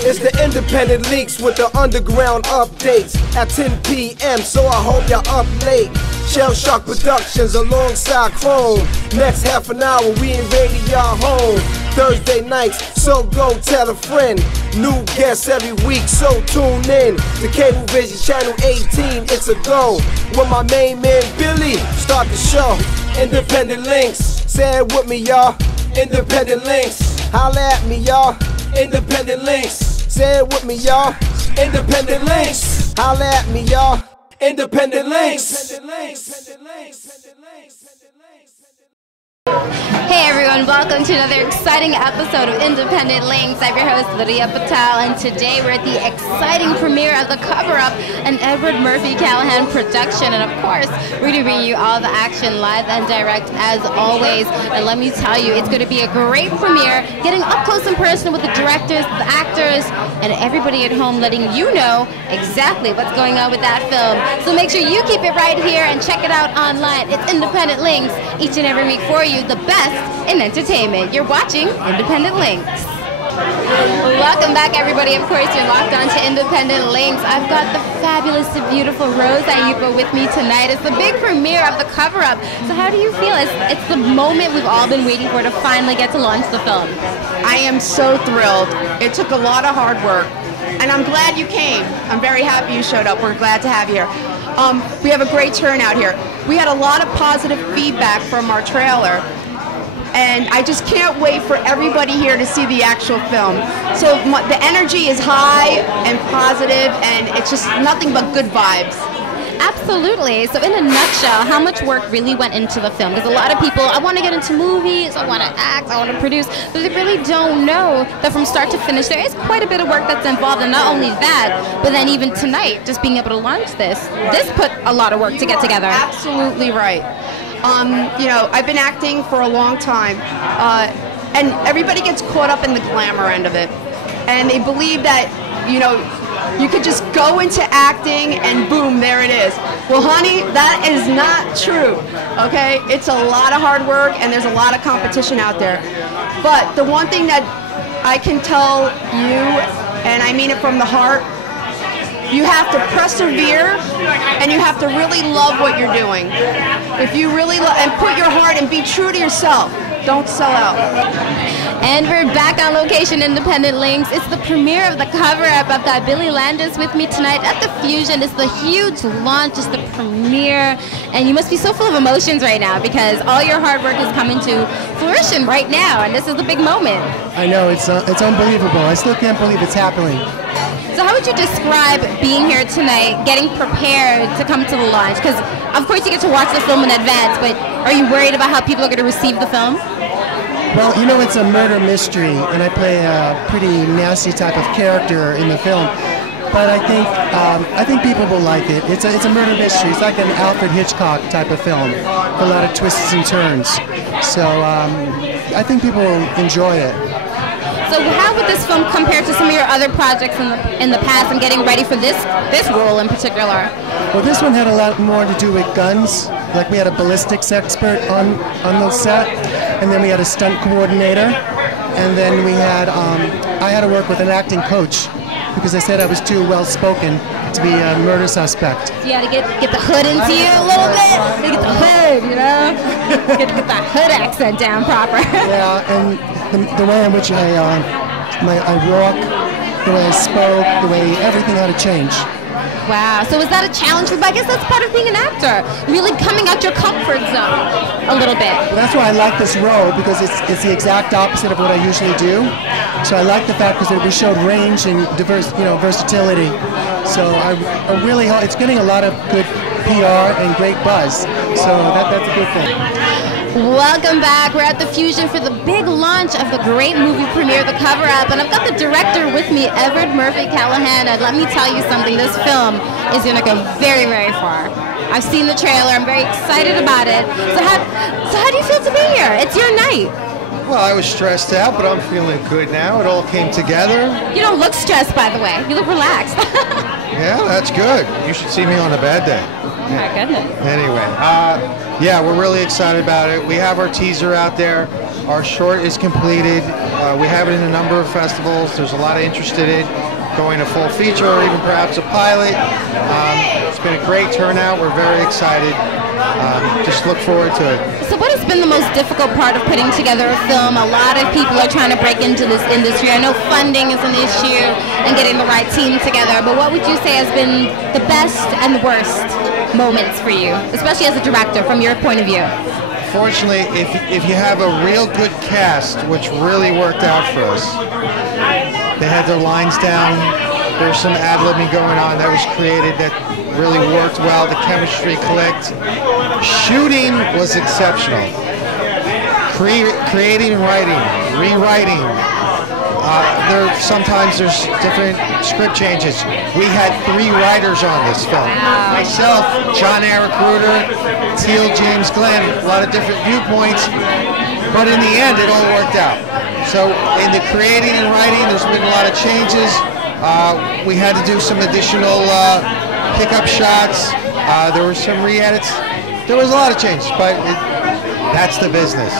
It's the independent leaks with the underground updates at 10 p.m. So I hope y'all up late. Shell Shock Productions alongside Chrome. Next half an hour we invading y'all home. Thursday nights, so go tell a friend. New guests every week, so tune in to Cablevision Channel 18. It's a go with my main man Billy. Start the show. Independent links, say it with me, y'all. Independent links, holla at me, y'all. Independent links, say it with me, y'all. Independent links, holla at me, y'all. Independent links. Hey everyone, welcome to another exciting episode of Independent Links. I'm your host Lydia Patel, and today we're at the exciting premiere of The Cover-Up, an Edward Murphy Callahan production. And of course, we're going to bring you all the action live and direct as always. And let me tell you, it's going to be a great premiere, getting up close and personal with the directors, the actors, and everybody at home, letting you know exactly what's going on with that film. So make sure you keep it right here and check it out online. It's Independent Links, each and every week for you, the best in entertainment. You're watching Independent Links. Welcome back, everybody. Of course, you're locked on to Independent Links. I've got the fabulous and beautiful Rose Ayupa with me tonight. It's the big premiere of The Cover-Up. So how do you feel? It's the moment we've all been waiting for to finally get to launch the film. I am so thrilled. It took a lot of hard work, and I'm glad you came. I'm very happy you showed up. We're glad to have you here. We have a great turnout here. We had a lot of positive feedback from our trailer, and I just can't wait for everybody here to see the actual film. So the energy is high and positive, and it's just nothing but good vibes. Absolutely. So in a nutshell, how much work really went into the film? Because a lot of people, I want to get into movies, I want to act, I want to produce, but they really don't know that from start to finish there is quite a bit of work that's involved. And not only that, but then even tonight, just being able to launch this put a lot of work to get together. Absolutely right. You know, I've been acting for a long time, and everybody gets caught up in the glamour end of it, and they believe that, you know, you could just go into acting and boom, there it is. Well, honey, that is not true, okay? It's a lot of hard work, and there's a lot of competition out there. But the one thing that I can tell you, and I mean it from the heart, you have to persevere, and you have to really love what you're doing. If you really love, and put your heart and be true to yourself. Don't sell out. And we're back on location, Independent Links. It's the premiere of The Cover-Up. I've got Billy Landis with me tonight at the Fusion. It's the huge launch, it's the premiere, and you must be so full of emotions right now because all your hard work is coming to fruition right now, and this is the big moment. I know, it's unbelievable. I still can't believe it's happening. So how would you describe being here tonight, getting prepared to come to the launch? Because of course you get to watch the film in advance, but are you worried about how people are going to receive the film? Well, you know, it's a murder mystery, and I play a pretty nasty type of character in the film. But I think people will like it. It's a murder mystery. It's like an Alfred Hitchcock type of film, with a lot of twists and turns. So I think people will enjoy it. So how would this film compare to some of your other projects in the past and getting ready for this role in particular? Well, this one had a lot more to do with guns. Like we had a ballistics expert on the set, and then we had a stunt coordinator, and then we had I had to work with an acting coach because I said I was too well spoken to be a murder suspect. So you had to get the hood into you a little bit. You get the hood, you know, get that hood accent down proper. Yeah, and the way in which I walk, the way I spoke, the way everything had to change. Wow, so was that a challenge for you? I guess that's part of being an actor, really coming out your comfort zone a little bit. Well, that's why I like this role, because it's the exact opposite of what I usually do. So I like the fact because we showed range and versatility. So I really hope it's getting a lot of good PR and great buzz. So that's a good thing. Welcome back. We're at the Fusion for the big launch of the great movie premiere, The Cover-Up, and I've got the director with me, Edward Murphy Callahan, and let me tell you something, this film is going to go very, very far. I've seen the trailer, I'm very excited about it. So how do you feel to be here? It's your night. Well, I was stressed out, but I'm feeling good now. It all came together. You don't look stressed, by the way. You look relaxed. Yeah, that's good. You should see me on a bad day. Oh my goodness. Anyway, Yeah, we're really excited about it. We have our teaser out there. Our short is completed. We have it in a number of festivals. There's a lot of interest in it. Going to full feature or even perhaps a pilot. It's been a great turnout. We're very excited. Just look forward to it. So what has been the most difficult part of putting together a film? A lot of people are trying to break into this industry. I know funding is an issue and getting the right team together, but what would you say has been the best and worst moments for you, especially as a director, from your point of view? Fortunately, if you have a real good cast, which really worked out for us, they had their lines down. There's some ad-libbing going on that was created that really worked well. The chemistry clicked. Shooting was exceptional. Creating and writing, rewriting. Sometimes there's different script changes. We had 3 writers on this film. Myself, John Eric Ruder, Teal James Glenn, a lot of different viewpoints. But in the end, it all worked out. So in the creating and writing, there's been a lot of changes. We had to do some additional pickup shots. There were some re-edits. There was a lot of changes, but that's the business.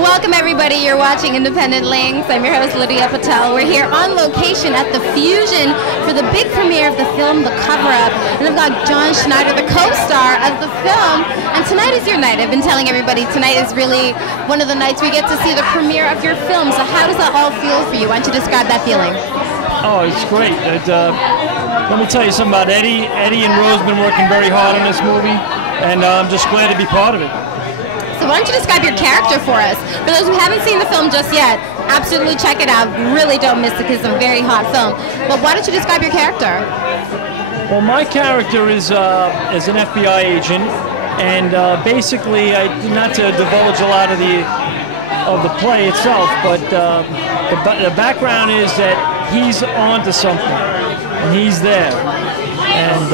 Welcome everybody, you're watching Independent Links. I'm your host Lydia Patel. We're here on location at the Fusion for the big premiere of the film, The Cover-Up. And I've got John Schneider, the co-star of the film. And tonight is your night. I've been telling everybody tonight is really one of the nights we get to see the premiere of your film. So how does that all feel for you? Why don't you describe that feeling? Oh, it's great. Let me tell you something about Eddie. Eddie and Rose have been working very hard on this movie, and I'm just glad to be part of it. So why don't you describe your character for us? For those who haven't seen the film just yet, absolutely check it out. Really don't miss it because it's a very hot film. But why don't you describe your character? Well, my character is an FBI agent, and basically, not to divulge a lot of the play itself, but the background is that he's onto something, and he's there, and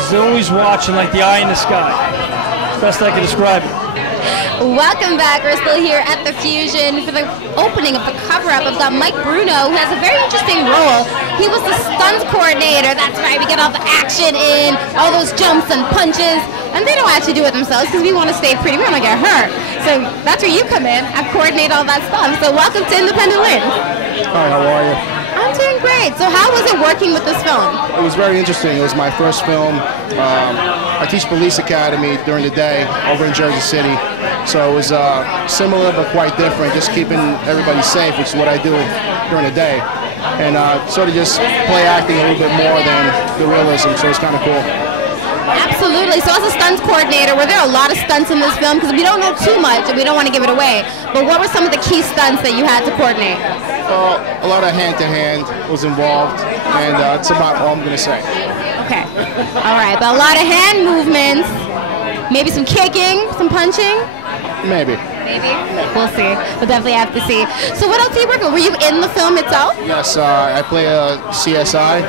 he's always watching like the eye in the sky. Best I can describe it. Welcome back. We're still here at the Fusion for the opening of The Cover-Up. I've got Mike Bruno, who has a very interesting role. He was the stunts coordinator. That's right, we get all the action in, all those jumps and punches. And they don't actually do it themselves because we want to stay pretty. We don't want to get hurt. So that's where you come in and coordinate all that stuff. So welcome to Independent Links. Hi, how are you? I'm doing great. So how was it working with this film? It was very interesting. It was my first film. I teach police academy during the day over in Jersey City. So it was similar but quite different, just keeping everybody safe, which is what I do during the day. And sort of just play acting a little bit more than the realism, so it's kind of cool. Absolutely. So as a stunts coordinator, were there a lot of stunts in this film? Because we don't know too much and we don't want to give it away. But what were some of the key stunts that you had to coordinate? A lot of hand-to-hand was involved, and that's about all I'm going to say. Okay. All right. But a lot of hand movements, maybe some kicking, some punching? Maybe. Maybe? We'll see. We'll definitely have to see. So what else are you working on? Were you in the film itself? Yes, I play a CSI,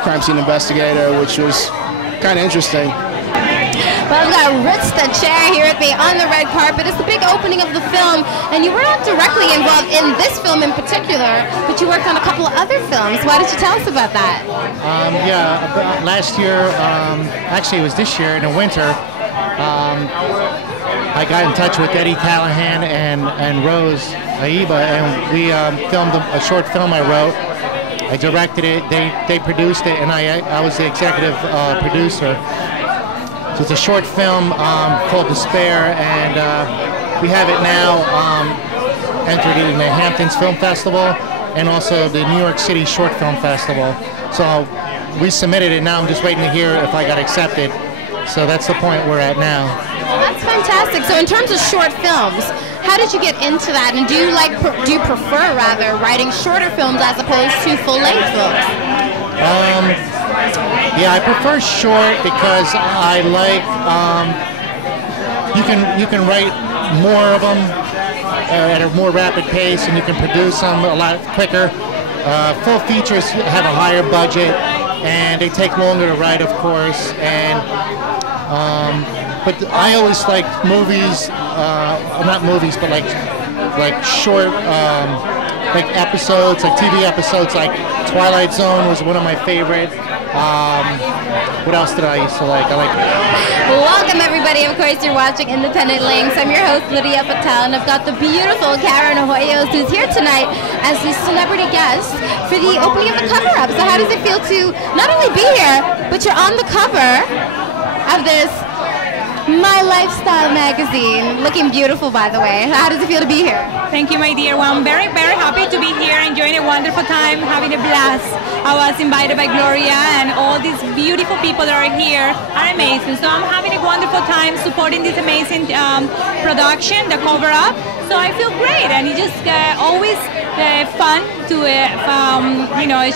crime scene investigator, which was kind of interesting. Well, I've got Rich the Chair here with me on the red carpet. It's the big opening of the film, and you were not directly involved in this film in particular, but you worked on a couple of other films. Why don't you tell us about that? About last year, actually it was this year in the winter, I got in touch with Eddie Callahan and Rose Aiba, and we filmed a short film I wrote. I directed it, they produced it, and I was the executive producer. So it's a short film called Despair, and we have it now entered in the Hamptons Film Festival and also the New York City Short Film Festival. So we submitted it, now I'm just waiting to hear if I got accepted. So that's the point we're at now. That's fantastic. So in terms of short films, how did you get into that? And do you prefer rather writing shorter films as opposed to full-length films? Yeah, I prefer short because I like you can write more of them at a more rapid pace, and you can produce them a lot quicker. Full features have a higher budget, and they take longer to write, of course. And but I always like movies, not movies, but like short, like episodes, like TV episodes. Like Twilight Zone was one of my favorite. What else did I used to like? I like. Welcome everybody, of course you're watching Independent Links. I'm your host Lydia Patel, and I've got the beautiful Karen Hoyos who's here tonight as the celebrity guest for the opening of the cover-up. So how does it feel to not only be here, but you're on the cover of this My Lifestyle magazine, looking beautiful by the way. How does it feel to be here? Thank you, my dear. Well, I'm very, very happy to be here, enjoying a wonderful time, having a blast. I was invited by Gloria, and all these beautiful people that are here are amazing. So I'm having a wonderful time supporting this amazing production, the cover up. So I feel great, and it's just always fun to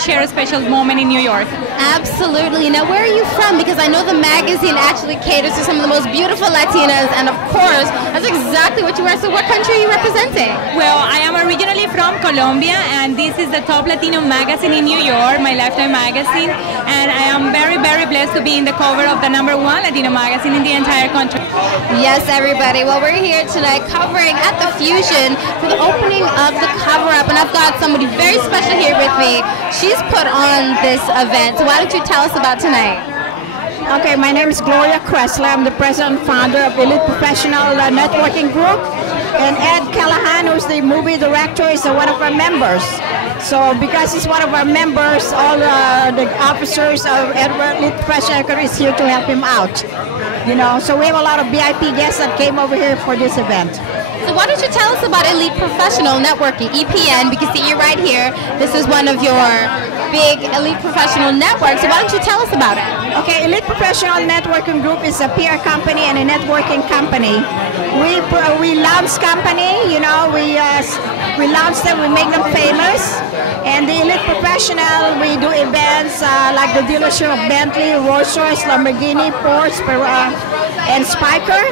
share a special moment in New York. Absolutely. Now, where are you from? Because I know the magazine actually caters to some of the most beautiful Latinas, and of course, that's exactly what you are. So what country are you representing? Well, I am originally from Colombia, and this is the top Latino magazine in New York, My Lifetime magazine, and I am very, very blessed to be in the cover of the #1 Latino magazine in the entire country. Yes, everybody. Well, we're here tonight covering at the Fusion for the opening of the cover-up, and I've got somebody very special here with me. She's put on this event, so why don't you tell us about tonight? Okay, my name is Gloria Kressler. I'm the president and founder of Elite Professional Networking Group. And Ed Callahan, who's the movie director, is one of our members. So because he's one of our members, all the officers of Elite Professional is here to help him out. You know, so we have a lot of VIP guests that came over here for this event. So why don't you tell us about Elite Professional Networking, EPN, because see, you're right here. This is one of your big Elite Professional networks. So why don't you tell us about it? Okay, Elite Professional Networking Group is a PR company and a networking company. We launch company, you know, we launch them, we make them famous. And the Elite Professional, we do events like the dealership of Bentley, Rolls-Royce, Lamborghini, Porsche, and Spiker,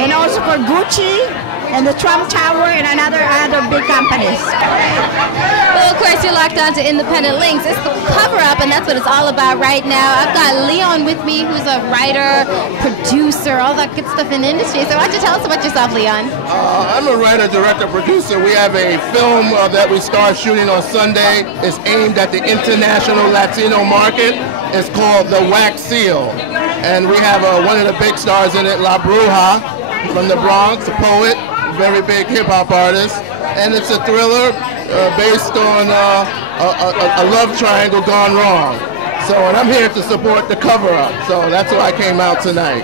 and also for Gucci, and the Trump Tower, and other big companies. Well, of course, you're locked on to Independent Links. It's the cover-up, and that's what it's all about right now. I've got Leon with me, who's a writer, producer, all that good stuff in the industry. So why don't you tell us about yourself, Leon? I'm a writer, director, producer. We have a film that we start shooting on Sunday. It's aimed at the international Latino market. It's called The Wax Seal. And we have one of the big stars in it, La Bruja, from the Bronx, a poet, very big hip-hop artist. And it's a thriller based on a love triangle gone wrong. So, and I'm here to support the cover-up. So that's why I came out tonight.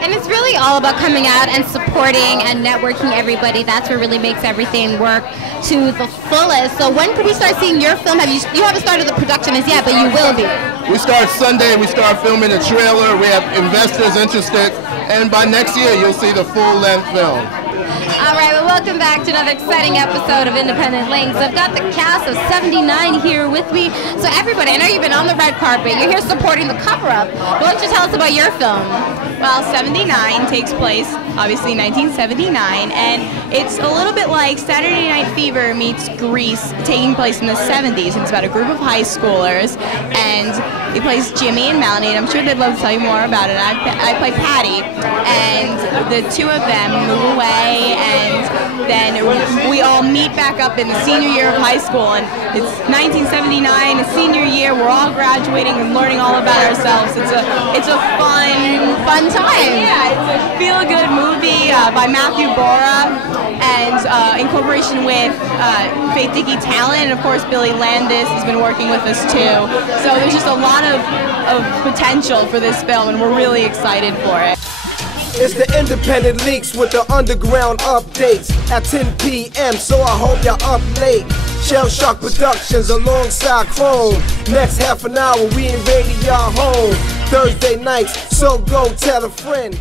And it's really all about coming out and supporting and networking everybody. That's what really makes everything work to the fullest. So when could we start seeing your film? You haven't started the production as yet, but you will be. We start Sunday. We start filming the trailer. We have investors interested. And by next year, you'll see the full-length film. All right, well, welcome back to another exciting episode of Independent Links. I've got the cast of 79 here with me. So everybody, I know you've been on the red carpet. You're here supporting the cover-up. Why don't you tell us about your film? Well, 79 takes place, obviously, 1979, and it's a little bit like Saturday Night Fever meets Grease, taking place in the 70s. It's about a group of high schoolers, and it plays Jimmy and Melanie, and I'm sure they'd love to tell you more about it. I play Patty, and the two of them move away, and then we all meet back up in the senior year of high school, and it's 1979, a senior year. We're all graduating and learning all about ourselves. It's a fun time. Yeah, it's a feel-good movie by Matthew Bora, and in cooperation with Faith Dickey Talent, and of course Billy Landis has been working with us too. So there's just a lot of potential for this film, and we're really excited for it. It's the Independent Leaks with the underground updates at 10 p.m. So I hope y'all up late. Shell Shock Productions alongside Chrome. Next half an hour we invading y'all home. Thursday nights, so go tell a friend.